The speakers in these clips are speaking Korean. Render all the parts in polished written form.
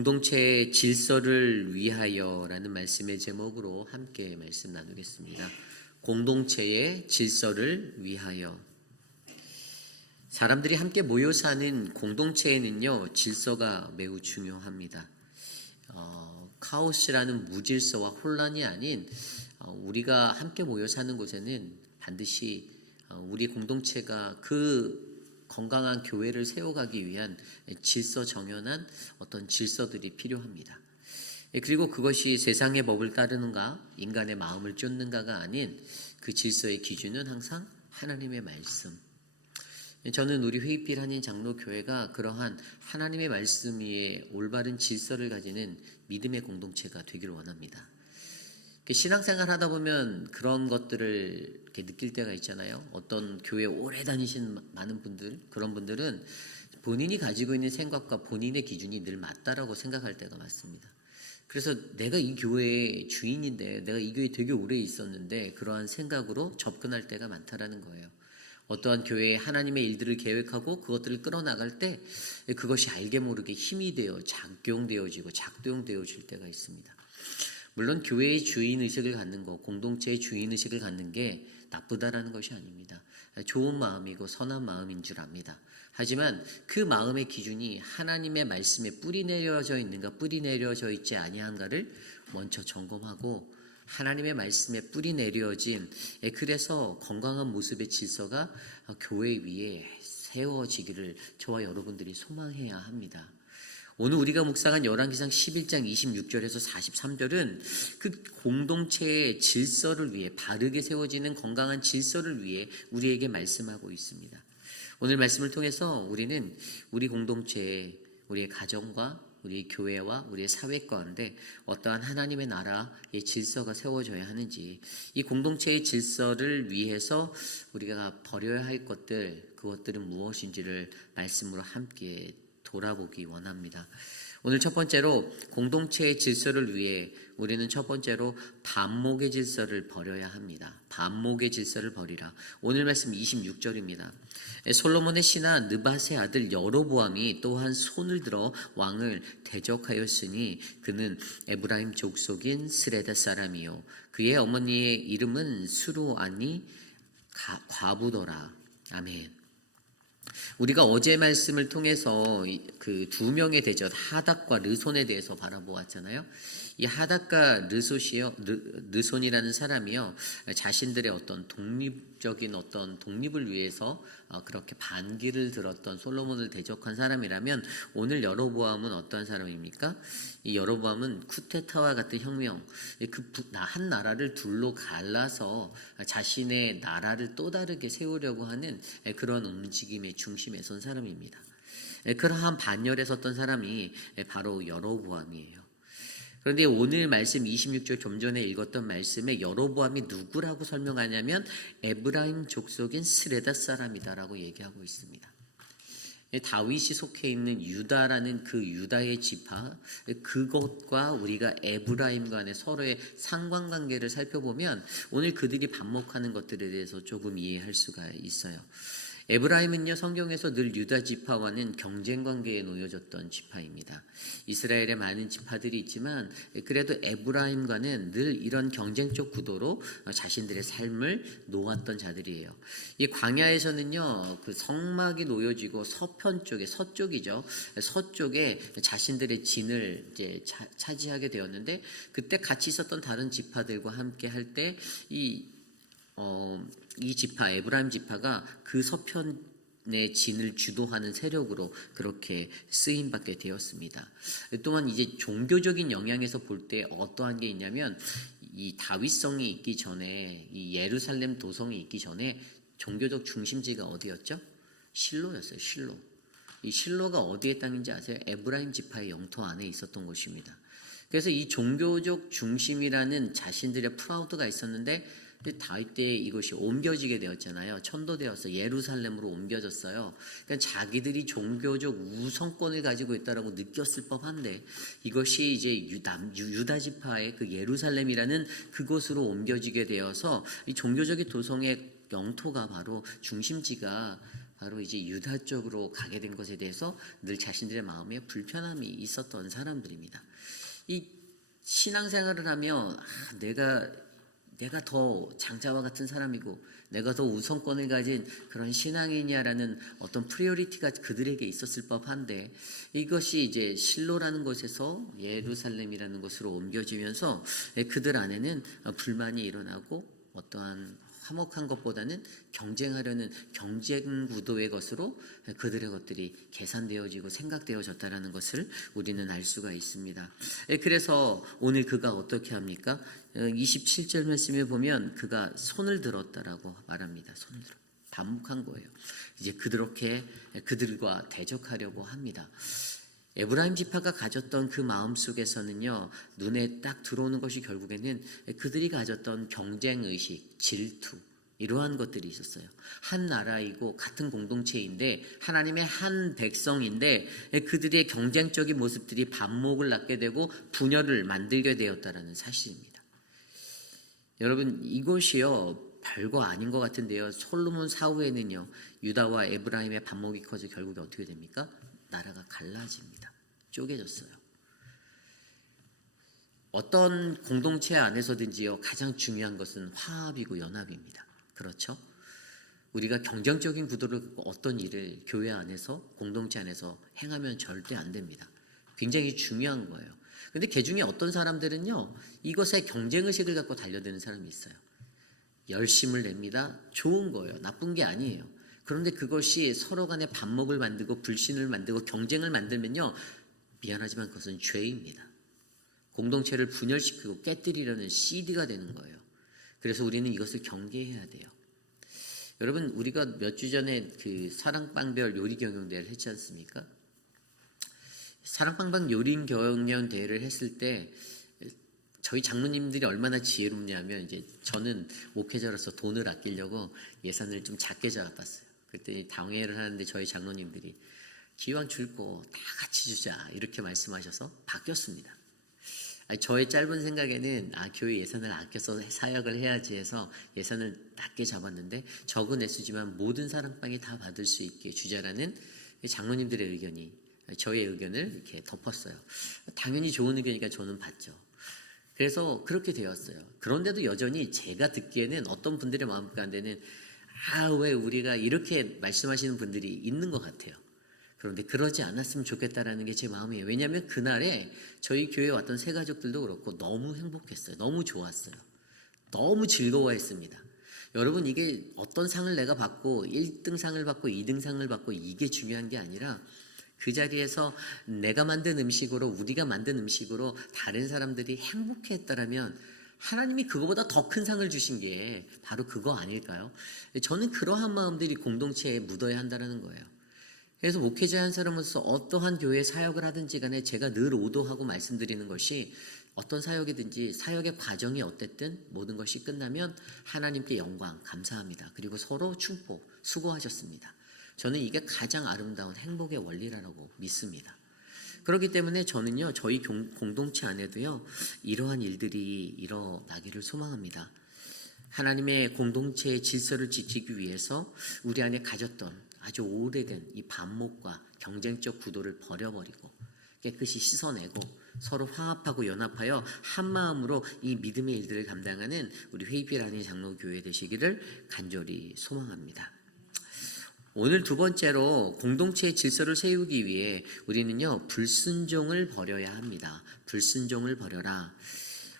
공동체의 질서를 위하여라는 말씀의 제목으로 함께 말씀 나누겠습니다. 공동체의 질서를 위하여. 사람들이 함께 모여 사는 공동체에는요, 질서가 매우 중요합니다. 카오스라는 무질서와 혼란이 아닌 우리가 함께 모여 사는 곳에는 반드시 우리 공동체가 그 건강한 교회를 세워가기 위한 질서 정연한 어떤 질서들이 필요합니다. 그리고 그것이 세상의 법을 따르는가 인간의 마음을 쫓는가가 아닌 그 질서의 기준은 항상 하나님의 말씀. 저는 우리 회의필 한인 장로교회가 그러한 하나님의 말씀 위에 올바른 질서를 가지는 믿음의 공동체가 되기를 원합니다. 신앙생활 하다 보면 그런 것들을 이렇게 느낄 때가 있잖아요. 어떤 교회 오래 다니신 많은 분들, 그런 분들은 본인이 가지고 있는 생각과 본인의 기준이 늘 맞다라고 생각할 때가 많습니다. 그래서 내가 이 교회의 주인인데, 내가 이 교회에 되게 오래 있었는데 그러한 생각으로 접근할 때가 많다라는 거예요. 어떠한 교회에 하나님의 일들을 계획하고 그것들을 끌어나갈 때 그것이 알게 모르게 힘이 되어 작동되어질 때가 있습니다. 물론 교회의 주인의식을 갖는 것, 공동체의 주인의식을 갖는 게 나쁘다라는 것이 아닙니다. 좋은 마음이고 선한 마음인 줄 압니다. 하지만 그 마음의 기준이 하나님의 말씀에 뿌리 내려져 있는가, 뿌리 내려져 있지 아니한가를 먼저 점검하고 하나님의 말씀에 뿌리 내려진, 그래서 건강한 모습의 질서가 교회 위에 세워지기를 저와 여러분들이 소망해야 합니다. 오늘 우리가 묵상한 열왕기상 11장 26절에서 43절은 그 공동체의 질서를 위해, 바르게 세워지는 건강한 질서를 위해 우리에게 말씀하고 있습니다. 오늘 말씀을 통해서 우리는 우리 공동체에, 우리의 가정과 우리 교회와 우리의 사회 가운데 어떠한 하나님의 나라의 질서가 세워져야 하는지, 이 공동체의 질서를 위해서 우리가 버려야 할 것들, 그것들은 무엇인지를 말씀으로 함께 돌아보기 원합니다. 오늘 첫 번째로 공동체의 질서를 위해 우리는 첫 번째로 반목의 질서를 버려야 합니다. 반목의 질서를 버리라. 오늘 말씀 26절입니다. 솔로몬의 신하 느밧의 아들 여로보암이 또한 손을 들어 왕을 대적하였으니 그는 에브라임 족속인 스레다 사람이요 그의 어머니의 이름은 수루아니 과부더라. 아멘. 우리가 어제 말씀을 통해서 그 두 명의 대적 하닷과 르손에 대해서 바라보았잖아요. 이 하닷과 르손이라는 사람이요, 자신들의 어떤 독립적인 어떤 독립을 위해서 그렇게 반기를 들었던 솔로몬을 대적한 사람이라면, 오늘 여로보암은 어떠한 사람입니까? 이 여로보암은 쿠데타와 같은 혁명, 한 나라를 둘로 갈라서 자신의 나라를 또 다르게 세우려고 하는 그런 움직임의 중심에 선 사람입니다. 그러한 반열에 섰던 사람이 바로 여로보암이에요. 그런데 오늘 말씀 26절 좀 전에 읽었던 말씀에 여로보암이 누구라고 설명하냐면 에브라임 족속인 스레다 사람이다라고 얘기하고 있습니다. 다윗이 속해 있는 유다라는 그 유다의 지파, 그것과 우리가 에브라임 간의 서로의 상관관계를 살펴보면 오늘 그들이 반목하는 것들에 대해서 조금 이해할 수가 있어요. 에브라임은요, 성경에서 늘 유다 지파와는 경쟁 관계에 놓여졌던 지파입니다. 이스라엘에 많은 지파들이 있지만 그래도 에브라임과는 늘 이런 경쟁적 구도로 자신들의 삶을 놓았던 자들이에요. 이 광야에서는요, 그 성막이 놓여지고 서편 쪽에, 서쪽이죠. 서쪽에 자신들의 진을 이제 차지하게 되었는데, 그때 같이 있었던 다른 지파들과 함께 할 때 이 지파, 에브라임 지파가 그 서편의 진을 주도하는 세력으로 그렇게 쓰임받게 되었습니다. 또한 이제 종교적인 영향에서 볼 때 어떠한 게 있냐면, 이 다윗성이 있기 전에, 이 예루살렘 도성이 있기 전에 종교적 중심지가 어디였죠? 실로였어요. 실로. 이 실로가 어디의 땅인지 아세요? 에브라임 지파의 영토 안에 있었던 곳입니다. 그래서 이 종교적 중심이라는 자신들의 프라우드가 있었는데, 다윗 때 이것이 옮겨지게 되었잖아요. 천도되어서 예루살렘으로 옮겨졌어요. 그러니까 자기들이 종교적 우선권을 가지고 있다라고 느꼈을 법한데, 이것이 이제 유다 지파의 그 예루살렘이라는 그곳으로 옮겨지게 되어서 이 종교적인 도성의 영토가 바로 중심지가 바로 이제 유다 쪽으로 가게 된 것에 대해서 늘 자신들의 마음에 불편함이 있었던 사람들입니다. 이 신앙생활을 하며 내가 더 장자와 같은 사람이고 내가 더 우선권을 가진 그런 신앙이냐라는 어떤 프리오리티가 그들에게 있었을 법한데, 이것이 이제 실로라는 곳에서 예루살렘이라는 곳으로 옮겨지면서 그들 안에는 불만이 일어나고 어떠한 화목한 것보다는 경쟁하려는 경쟁 구도의 것으로 그들의 것들이 계산되어지고 생각되어졌다는 것을 우리는 알 수가 있습니다. 그래서 오늘 그가 어떻게 합니까? 27절 말씀에 보면 그가 손을 들었다라고 말합니다. 손을 들어 반목한 거예요. 이제 그렇게 그들과 대적하려고 합니다. 에브라임 지파가 가졌던 그 마음 속에서는요, 눈에 딱 들어오는 것이 결국에는 그들이 가졌던 경쟁의식, 질투, 이러한 것들이 있었어요. 한 나라이고 같은 공동체인데 하나님의 한 백성인데 그들의 경쟁적인 모습들이 반목을 낳게 되고 분열을 만들게 되었다는 사실입니다. 여러분, 이것이요 별거 아닌 것 같은데요, 솔로몬 사후에는요 유다와 에브라임의 반목이 커져 결국에 어떻게 됩니까? 나라가 갈라집니다. 쪼개졌어요. 어떤 공동체 안에서든지요 가장 중요한 것은 화합이고 연합입니다. 그렇죠? 우리가 경쟁적인 구도를 어떤 일을 교회 안에서 공동체 안에서 행하면 절대 안 됩니다. 굉장히 중요한 거예요. 근데 그 중에 어떤 사람들은요 이것에 경쟁의식을 갖고 달려드는 사람이 있어요. 열심을 냅니다. 좋은 거예요. 나쁜 게 아니에요. 그런데 그것이 서로 간에 반목을 만들고 불신을 만들고 경쟁을 만들면요, 미안하지만 그것은 죄입니다. 공동체를 분열시키고 깨뜨리려는 CD가 되는 거예요. 그래서 우리는 이것을 경계해야 돼요. 여러분, 우리가 몇 주 전에 그 사랑방별 요리 경연대회를 했지 않습니까? 사랑방별 요리 경연대회를 했을 때 저희 장로님들이 얼마나 지혜롭냐면, 이제 저는 목회자로서 돈을 아끼려고 예산을 좀 작게 잡았어요. 그때 당회를 하는데 저희 장로님들이 기왕 줄 거 다 같이 주자 이렇게 말씀하셔서 바뀌었습니다. 저의 짧은 생각에는 교회 예산을 아껴서 사역을 해야지 해서 예산을 낮게 잡았는데 적은 액수지만 모든 사랑방이 다 받을 수 있게 주자라는 장로님들의 의견이 저의 의견을 이렇게 덮었어요. 당연히 좋은 의견이니까 저는 받죠. 그래서 그렇게 되었어요. 그런데도 여전히 제가 듣기에는 어떤 분들의 마음 가운데는 왜 우리가 이렇게 말씀하시는 분들이 있는 것 같아요. 그런데 그러지 않았으면 좋겠다라는 게 제 마음이에요. 왜냐하면 그날에 저희 교회에 왔던 새 가족들도 그렇고 너무 행복했어요. 너무 좋았어요. 너무 즐거워했습니다. 여러분, 이게 어떤 상을 내가 받고 1등 상을 받고 2등 상을 받고 이게 중요한 게 아니라 그 자리에서 내가 만든 음식으로, 우리가 만든 음식으로 다른 사람들이 행복했다라면 하나님이 그거보다 더 큰 상을 주신 게 바로 그거 아닐까요? 저는 그러한 마음들이 공동체에 묻어야 한다는 거예요. 그래서 목회자 한 사람으로서 어떠한 교회 사역을 하든지 간에 제가 늘 오도하고 말씀드리는 것이, 어떤 사역이든지 사역의 과정이 어땠든 모든 것이 끝나면 하나님께 영광, 감사합니다. 그리고 서로 축복, 수고하셨습니다. 저는 이게 가장 아름다운 행복의 원리라고 믿습니다. 그렇기 때문에 저는요, 저희 공동체 안에도요, 이러한 일들이 일어나기를 소망합니다. 하나님의 공동체의 질서를 지키기 위해서 우리 안에 가졌던 아주 오래된 이 반목과 경쟁적 구도를 버려버리고 깨끗이 씻어내고 서로 화합하고 연합하여 한마음으로 이 믿음의 일들을 감당하는 우리 회의필 한인 장로교회 되시기를 간절히 소망합니다. 오늘 두 번째로 공동체의 질서를 세우기 위해 우리는요, 불순종을 버려야 합니다. 불순종을 버려라.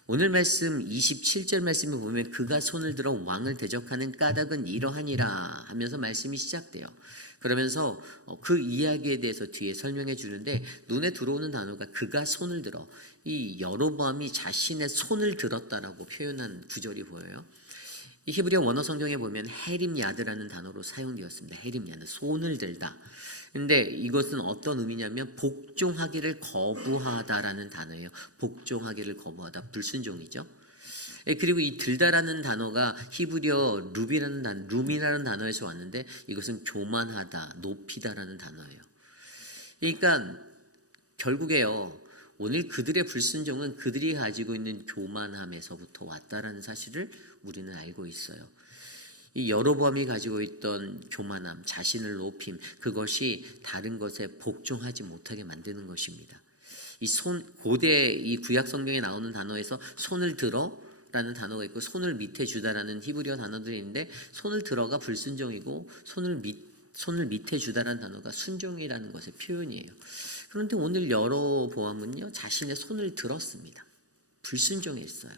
오늘 말씀 27절 말씀을 보면 그가 손을 들어 왕을 대적하는 까닭은 이러하니라 하면서 말씀이 시작돼요. 그러면서 그 이야기에 대해서 뒤에 설명해 주는데, 눈에 들어오는 단어가 그가 손을 들어, 이 여로보암이 자신의 손을 들었다라고 표현한 구절이 보여요. 이 히브리어 원어 성경에 보면 헤림 야드라는 단어로 사용되었습니다. 헤림 야드, 손을 들다. 근데 이것은 어떤 의미냐면 복종하기를 거부하다라는 단어예요. 복종하기를 거부하다, 불순종이죠. 그리고 이 들다라는 단어가 히브리어 룸이라는 단어에서 왔는데 이것은 교만하다, 높이다라는 단어예요. 그러니까 결국에요, 오늘 그들의 불순종은 그들이 가지고 있는 교만함에서부터 왔다라는 사실을 우리는 알고 있어요. 이 여로보암이 가지고 있던 교만함, 자신을 높임, 그것이 다른 것에 복종하지 못하게 만드는 것입니다. 고대 이 구약 성경에 나오는 단어에서 손을 들어라는 단어가 있고 손을 밑에 주다라는 히브리어 단어들이 있는데, 손을 들어가 불순종이고 손을 밑에 주다라는 단어가 순종이라는 것의 표현이에요. 그런데 오늘 여로보암은요, 자신의 손을 들었습니다. 불순종했어요.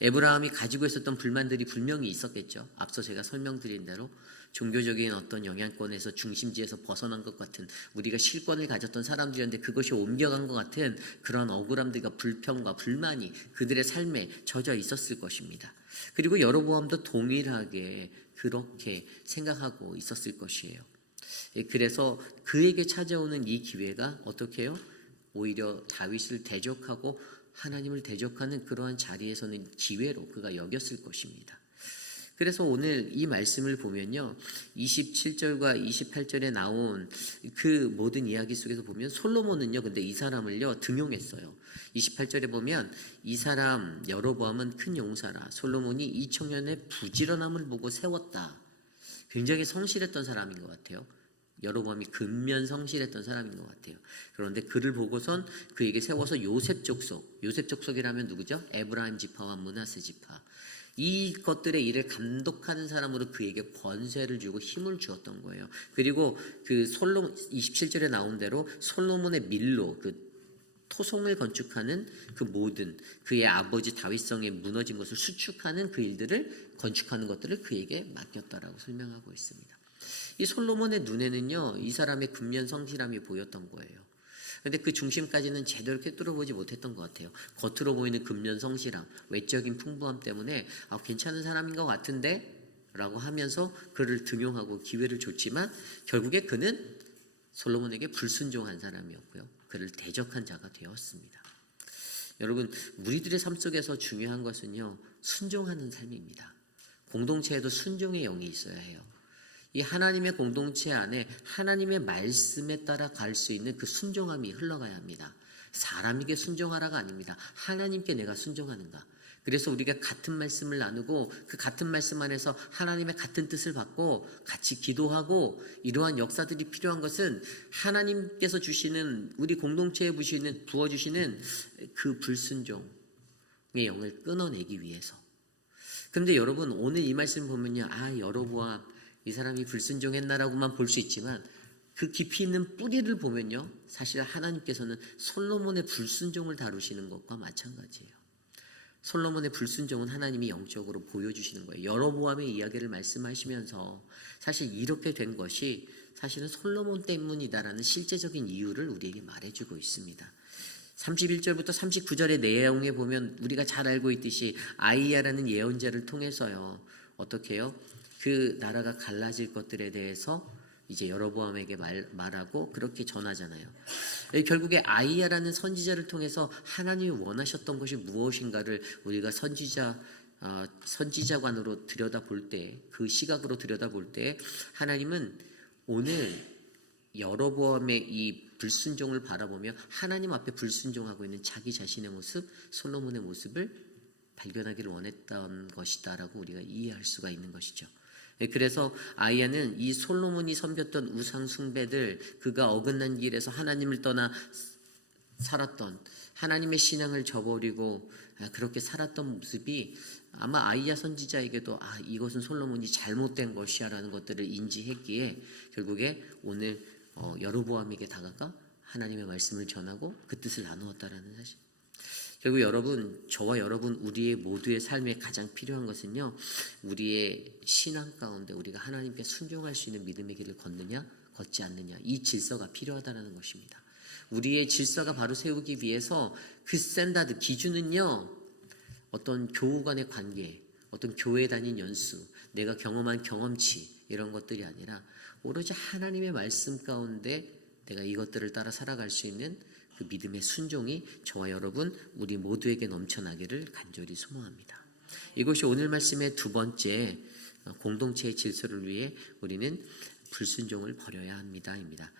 에브라함이 가지고 있었던 불만들이 분명히 있었겠죠. 앞서 제가 설명드린 대로 종교적인 어떤 영향권에서 중심지에서 벗어난 것 같은, 우리가 실권을 가졌던 사람들이었는데 그것이 옮겨간 것 같은 그런 억울함들과 불평과 불만이 그들의 삶에 젖어 있었을 것입니다. 그리고 여로보암도 동일하게 그렇게 생각하고 있었을 것이에요. 그래서 그에게 찾아오는 이 기회가 어떻게 해요? 오히려 다윗을 대적하고 하나님을 대적하는 그러한 자리에서는 기회로 그가 여겼을 것입니다. 그래서 오늘 이 말씀을 보면요, 27절과 28절에 나온 그 모든 이야기 속에서 보면 솔로몬은요, 근데 이 사람을요 등용했어요. 28절에 보면 이 사람 여로보암은 큰 용사라, 솔로몬이 이 청년의 부지런함을 보고 세웠다. 굉장히 성실했던 사람인 것 같아요. 여로보암이 근면 성실했던 사람인 것 같아요. 그런데 그를 보고선 그에게 세워서 요셉 족속이라면 누구죠? 에브라임 지파와 므낫세 지파, 이것들의 일을 감독하는 사람으로 그에게 권세를 주고 힘을 주었던 거예요. 그리고 그 27절에 나온 대로 솔로몬의 밀로, 그 토송을 건축하는 그 모든 그의 아버지 다윗성에 무너진 것을 수축하는 그 일들을 건축하는 것들을 그에게 맡겼다라고 설명하고 있습니다. 이 솔로몬의 눈에는요, 이 사람의 근면 성실함이 보였던 거예요. 그런데 그 중심까지는 제대로 꿰뚫어보지 못했던 것 같아요. 겉으로 보이는 근면 성실함, 외적인 풍부함 때문에 괜찮은 사람인 것 같은데 라고 하면서 그를 등용하고 기회를 줬지만 결국에 그는 솔로몬에게 불순종한 사람이었고요, 그를 대적한 자가 되었습니다. 여러분, 우리들의 삶 속에서 중요한 것은요, 순종하는 삶입니다. 공동체에도 순종의 영이 있어야 해요. 이 하나님의 공동체 안에 하나님의 말씀에 따라 갈 수 있는 그 순종함이 흘러가야 합니다. 사람에게 순종하라가 아닙니다. 하나님께 내가 순종하는가. 그래서 우리가 같은 말씀을 나누고 그 같은 말씀 안에서 하나님의 같은 뜻을 받고 같이 기도하고 이러한 역사들이 필요한 것은 하나님께서 주시는, 우리 공동체에 부어주시는 그 불순종의 영을 끊어내기 위해서. 그런데 여러분, 오늘 이 말씀 보면요, 여로보암 이 사람이 불순종했나라고만 볼 수 있지만 그 깊이 있는 뿌리를 보면요, 사실 하나님께서는 솔로몬의 불순종을 다루시는 것과 마찬가지예요. 솔로몬의 불순종은 하나님이 영적으로 보여주시는 거예요. 여로보암의 이야기를 말씀하시면서 사실 이렇게 된 것이 사실은 솔로몬 때문이다라는 실제적인 이유를 우리에게 말해주고 있습니다. 31절부터 39절의 내용에 보면 우리가 잘 알고 있듯이 아이야라는 예언자를 통해서요, 어떻게 해요? 그 나라가 갈라질 것들에 대해서 이제 여로보암에게 말하고 그렇게 전하잖아요. 결국에 아이야라는 선지자를 통해서 하나님이 원하셨던 것이 무엇인가를 우리가 선지자관으로 들여다볼 때, 그 시각으로 들여다볼 때 하나님은 오늘 여로보암의 이 불순종을 바라보며 하나님 앞에 불순종하고 있는 자기 자신의 모습, 솔로몬의 모습을 발견하기를 원했던 것이다라고 우리가 이해할 수가 있는 것이죠. 그래서 아이야는 이 솔로몬이 섬겼던 우상 숭배들, 그가 어긋난 길에서 하나님을 떠나 살았던, 하나님의 신앙을 저버리고 그렇게 살았던 모습이 아마 아이야 선지자에게도 이것은 솔로몬이 잘못된 것이야 라는 것들을 인지했기에 결국에 오늘 여로보암에게 다가가 하나님의 말씀을 전하고 그 뜻을 나누었다라는 사실. 결국 여러분, 저와 여러분, 우리의 모두의 삶에 가장 필요한 것은요, 우리의 신앙 가운데 우리가 하나님께 순종할 수 있는 믿음의 길을 걷느냐 걷지 않느냐, 이 질서가 필요하다는 것입니다. 우리의 질서가 바로 세우기 위해서 그 스탠다드, 기준은요, 어떤 교우 간의 관계, 어떤 교회 다닌 연수, 내가 경험한 경험치, 이런 것들이 아니라 오로지 하나님의 말씀 가운데 내가 이것들을 따라 살아갈 수 있는 그 믿음의 순종이 저와 여러분, 우리 모두에게 넘쳐나기를 간절히 소망합니다. 이것이 오늘 말씀의 두 번째, 공동체의 질서를 위해 우리는 불순종을 버려야 합니다입니다.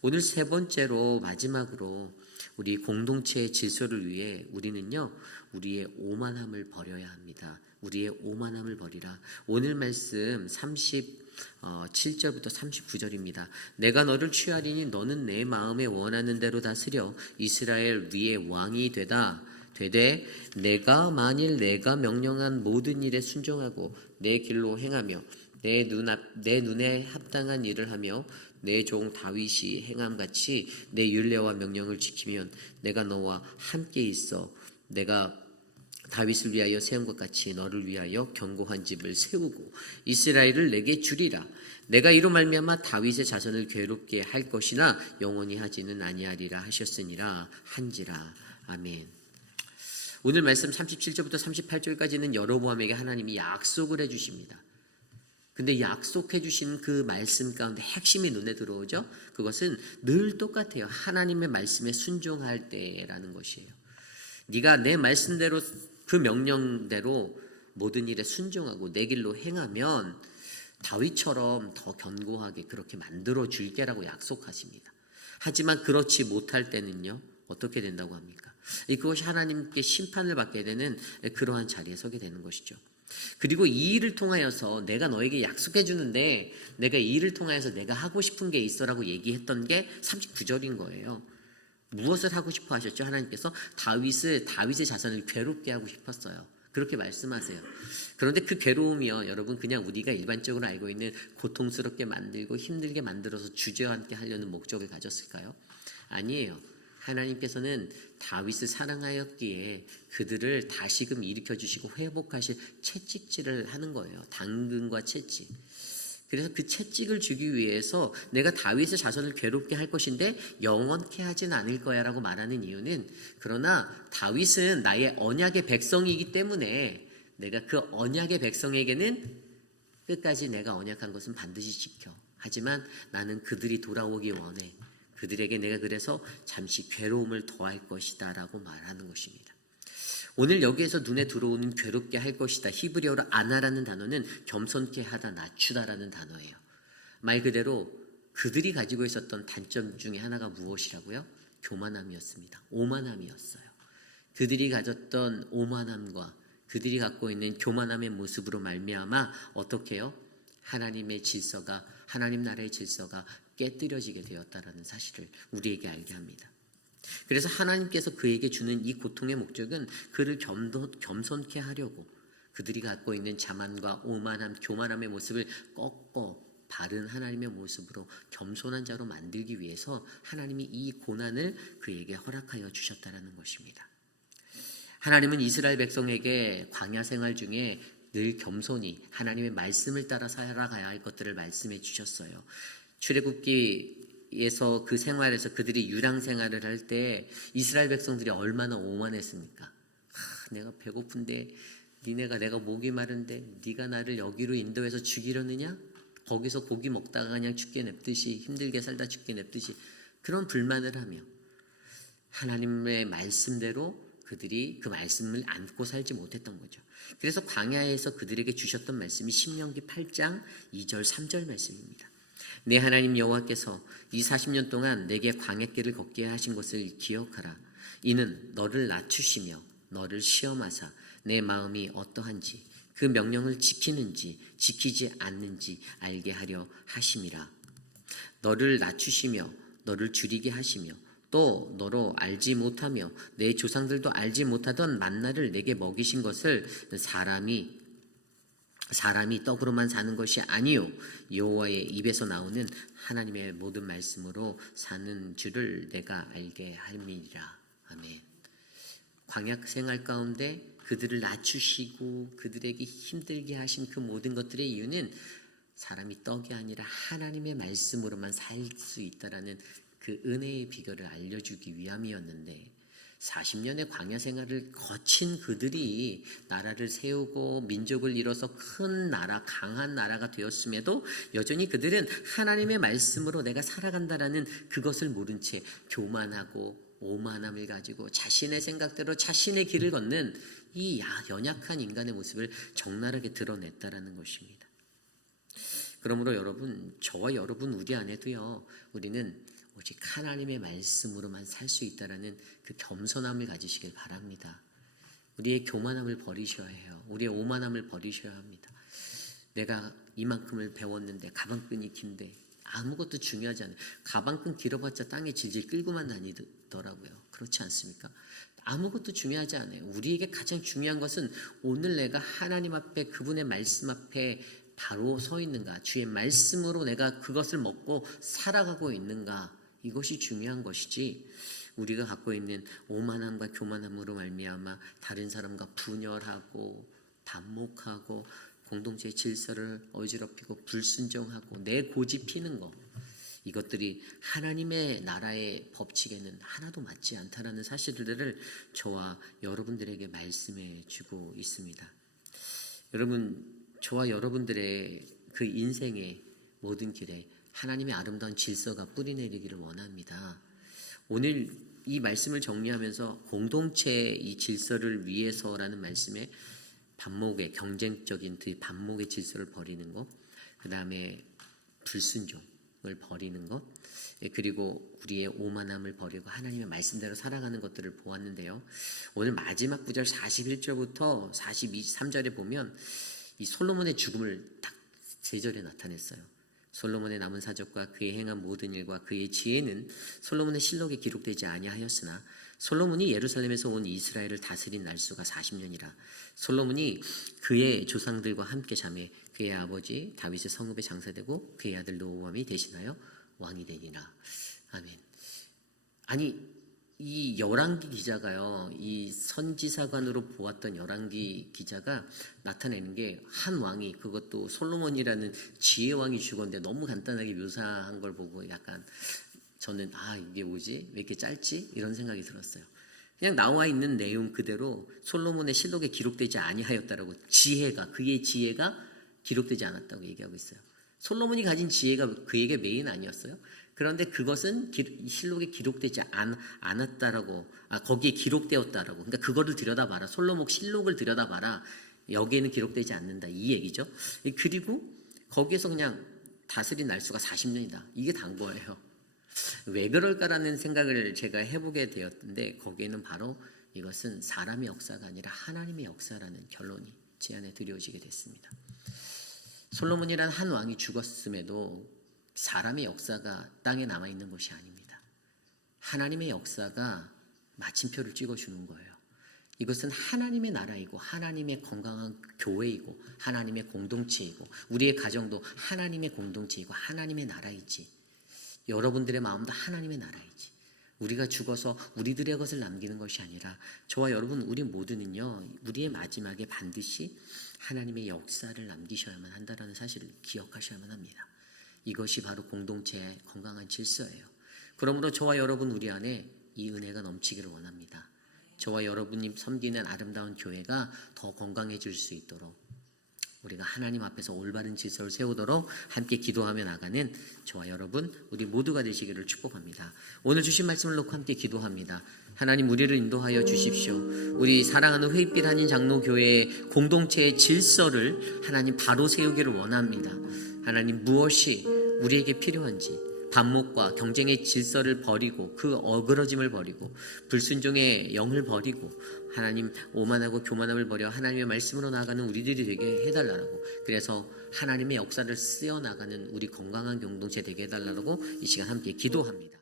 오늘 세 번째로, 마지막으로 우리 공동체의 질서를 위해 우리는요, 우리의 오만함을 버려야 합니다. 우리의 오만함을 버리라. 오늘 말씀 37절부터 39절입니다. 내가 너를 취하리니 너는 내 마음에 원하는 대로 다스려 이스라엘 위에 왕이 되되 내가 만일 내가 명령한 모든 일에 순종하고 내 길로 행하며 내 눈에 합당한 일을 하며 내 종 다윗이 행함같이 내 율례와 명령을 지키면 내가 너와 함께 있어 내가 다윗을 위하여 세운 것 같이 너를 위하여 견고한 집을 세우고 이스라엘을 내게 주리라. 내가 이로 말미암아 다윗의 자손을 괴롭게 할 것이나 영원히 하지는 아니하리라 하셨으니라 한지라. 아멘. 오늘 말씀 37절부터 38절까지는 여로보암에게 하나님이 약속을 해주십니다. 근데 약속해 주신 그 말씀 가운데 핵심이 눈에 들어오죠. 그것은 늘 똑같아요. 하나님의 말씀에 순종할 때라는 것이에요. 네가 내 말씀대로 그 명령대로 모든 일에 순종하고 내 길로 행하면 다윗처럼 더 견고하게 그렇게 만들어 줄게라고 약속하십니다. 하지만 그렇지 못할 때는요, 어떻게 된다고 합니까? 그것이 하나님께 심판을 받게 되는 그러한 자리에 서게 되는 것이죠. 그리고 이 일을 통하여서 내가 너에게 약속해 주는데 내가 이 일을 통하여서 내가 하고 싶은 게 있어라고 얘기했던 게 39절인 거예요. 무엇을 하고 싶어 하셨죠? 하나님께서 다윗의 자손을 괴롭게 하고 싶었어요. 그렇게 말씀하세요. 그런데 그 괴로움이요, 여러분 그냥 우리가 일반적으로 알고 있는 고통스럽게 만들고 힘들게 만들어서 주제와 함께 하려는 목적을 가졌을까요? 아니에요. 하나님께서는 다윗을 사랑하였기에 그들을 다시금 일으켜주시고 회복하실 채찍질을 하는 거예요. 당근과 채찍. 그래서 그 채찍을 주기 위해서 내가 다윗의 자손을 괴롭게 할 것인데 영원케 하진 않을 거야 라고 말하는 이유는, 그러나 다윗은 나의 언약의 백성이기 때문에 내가 그 언약의 백성에게는 끝까지 내가 언약한 것은 반드시 지켜. 하지만 나는 그들이 돌아오기 원해. 그들에게 내가 그래서 잠시 괴로움을 더할 것이다 라고 말하는 것입니다. 오늘 여기에서 눈에 들어오는 괴롭게 할 것이다, 히브리어로 아나라는 단어는 겸손케 하다, 낮추다라는 단어예요. 말 그대로 그들이 가지고 있었던 단점 중에 하나가 무엇이라고요? 교만함이었습니다. 오만함이었어요. 그들이 가졌던 오만함과 그들이 갖고 있는 교만함의 모습으로 말미암아 어떻게 해요? 하나님의 질서가, 하나님 나라의 질서가 깨뜨려지게 되었다라는 사실을 우리에게 알게 합니다. 그래서 하나님께서 그에게 주는 이 고통의 목적은 그를 겸손케 하려고, 그들이 갖고 있는 자만과 오만함, 교만함의 모습을 꺾어 바른 하나님의 모습으로 겸손한 자로 만들기 위해서 하나님이 이 고난을 그에게 허락하여 주셨다라는 것입니다. 하나님은 이스라엘 백성에게 광야 생활 중에 늘 겸손히 하나님의 말씀을 따라 살아가야 할 것들을 말씀해 주셨어요. 출애굽기에서 그 생활에서 그들이 유랑 생활을 할 때 이스라엘 백성들이 얼마나 오만했습니까? 내가 배고픈데 니네가, 내가 목이 마른데 네가 나를 여기로 인도해서 죽이려느냐? 거기서 고기 먹다가 그냥 죽게 냅듯이, 힘들게 살다 죽게 냅듯이 그런 불만을 하며 하나님의 말씀대로 그들이 그 말씀을 안고 살지 못했던 거죠. 그래서 광야에서 그들에게 주셨던 말씀이 신명기 8장 2절 3절 말씀입니다. 내 하나님 여호와께서 이 40년 동안 내게 광야길을 걷게 하신 것을 기억하라. 이는 너를 낮추시며 너를 시험하사 내 마음이 어떠한지 그 명령을 지키는지 지키지 않는지 알게 하려 하심이라. 너를 낮추시며 너를 줄이게 하시며 또 너로 알지 못하며 내 조상들도 알지 못하던 만나를 내게 먹이신 것을 사람이 떡으로만 사는 것이 아니요 여호와의 입에서 나오는 하나님의 모든 말씀으로 사는 줄을 내가 알게 함이니라. 아멘. 광야 생활 가운데 그들을 낮추시고 그들에게 힘들게 하신 그 모든 것들의 이유는 사람이 떡이 아니라 하나님의 말씀으로만 살 수 있다라는 그 은혜의 비결을 알려주기 위함이었는데, 40년의 광야 생활을 거친 그들이 나라를 세우고 민족을 이뤄서 큰 나라, 강한 나라가 되었음에도 여전히 그들은 하나님의 말씀으로 내가 살아간다라는 그것을 모른 채 교만하고 오만함을 가지고 자신의 생각대로 자신의 길을 걷는 이 연약한 인간의 모습을 적나라하게 드러냈다라는 것입니다. 그러므로 여러분, 저와 여러분 우리 안에도요, 우리는 오직 하나님의 말씀으로만 살 수 있다라는 그 겸손함을 가지시길 바랍니다. 우리의 교만함을 버리셔야 해요. 우리의 오만함을 버리셔야 합니다. 내가 이만큼을 배웠는데 가방끈이 긴데 아무것도 중요하지 않아요. 가방끈 길어봤자 땅에 질질 끌고만 다니더라고요. 그렇지 않습니까? 아무것도 중요하지 않아요. 우리에게 가장 중요한 것은 오늘 내가 하나님 앞에 그분의 말씀 앞에 바로 서 있는가, 주의 말씀으로 내가 그것을 먹고 살아가고 있는가, 이것이 중요한 것이지 우리가 갖고 있는 오만함과 교만함으로 말미암아 다른 사람과 분열하고 반목하고 공동체의 질서를 어지럽히고 불순종하고 내 고집 피는 것, 이것들이 하나님의 나라의 법칙에는 하나도 맞지 않다라는 사실들을 저와 여러분들에게 말씀해 주고 있습니다. 여러분, 저와 여러분들의 그 인생의 모든 길에 하나님의 아름다운 질서가 뿌리내리기를 원합니다. 오늘 이 말씀을 정리하면서 공동체의 이 질서를 위해서라는 말씀에 반목의 경쟁적인 그 반목의 질서를 버리는 것, 그 다음에 불순종을 버리는 것, 그리고 우리의 오만함을 버리고 하나님의 말씀대로 살아가는 것들을 보았는데요. 오늘 마지막 구절 41절부터 43절에 보면 이 솔로몬의 죽음을 딱 3절에 나타냈어요. 솔로몬의 남은 사적과 그의 행한 모든 일과 그의 지혜는 솔로몬의 실록에 기록되지 아니하였으나 솔로몬이 예루살렘에서 온 이스라엘을 다스린 날수가 40년이라. 솔로몬이 그의 조상들과 함께 자매 그의 아버지 다윗의 성읍에 장사되고 그의 아들 르호보암이 대신하여 왕이 되니라. 아멘. 아니, 이 열왕기 기자가요, 이 선지사관으로 보았던 열왕기 기자가 나타내는 게 한 왕이, 그것도 솔로몬이라는 지혜 왕이 죽었는데 너무 간단하게 묘사한 걸 보고 약간 저는 이게 뭐지? 왜 이렇게 짧지? 이런 생각이 들었어요. 그냥 나와 있는 내용 그대로 솔로몬의 실록에 기록되지 아니하였다라고, 그의 지혜가 기록되지 않았다고 얘기하고 있어요. 솔로몬이 가진 지혜가 그에게 메인 아니었어요? 그런데 그것은 실록에 기록되지 않았다라고, 거기에 기록되었다라고. 그러니까 그거를 들여다봐라. 솔로몬 실록을 들여다봐라. 여기에는 기록되지 않는다. 이 얘기죠. 그리고 거기에서 그냥 다스린 날수가 40년이다. 이게 단 거예요. 왜 그럴까라는 생각을 제가 해보게 되었는데, 거기에는 바로 이것은 사람의 역사가 아니라 하나님의 역사라는 결론이 제 안에 드려지게 됐습니다. 솔로몬이라는 한 왕이 죽었음에도 사람의 역사가 땅에 남아있는 것이 아닙니다. 하나님의 역사가 마침표를 찍어주는 거예요. 이것은 하나님의 나라이고 하나님의 건강한 교회이고 하나님의 공동체이고 우리의 가정도 하나님의 공동체이고 하나님의 나라이지, 여러분들의 마음도 하나님의 나라이지, 우리가 죽어서 우리들의 것을 남기는 것이 아니라 저와 여러분 우리 모두는요, 우리의 마지막에 반드시 하나님의 역사를 남기셔야만 한다는 사실을 기억하셔야만 합니다. 이것이 바로 공동체의 건강한 질서예요. 그러므로 저와 여러분 우리 안에 이 은혜가 넘치기를 원합니다. 저와 여러분이 섬기는 아름다운 교회가 더 건강해질 수 있도록 우리가 하나님 앞에서 올바른 질서를 세우도록 함께 기도하며 나가는 저와 여러분 우리 모두가 되시기를 축복합니다. 오늘 주신 말씀을 놓고 함께 기도합니다. 하나님, 우리를 인도하여 주십시오. 우리 사랑하는 회빛 한인 장로교회의 공동체의 질서를 하나님 바로 세우기를 원합니다. 하나님, 무엇이 우리에게 필요한지 반목과 경쟁의 질서를 버리고 그 어그러짐을 버리고 불순종의 영을 버리고 하나님 오만하고 교만함을 버려 하나님의 말씀으로 나아가는 우리들이 되게 해달라고, 그래서 하나님의 역사를 쓰여 나가는 우리 건강한 공동체 되게 해달라고 이 시간 함께 기도합니다.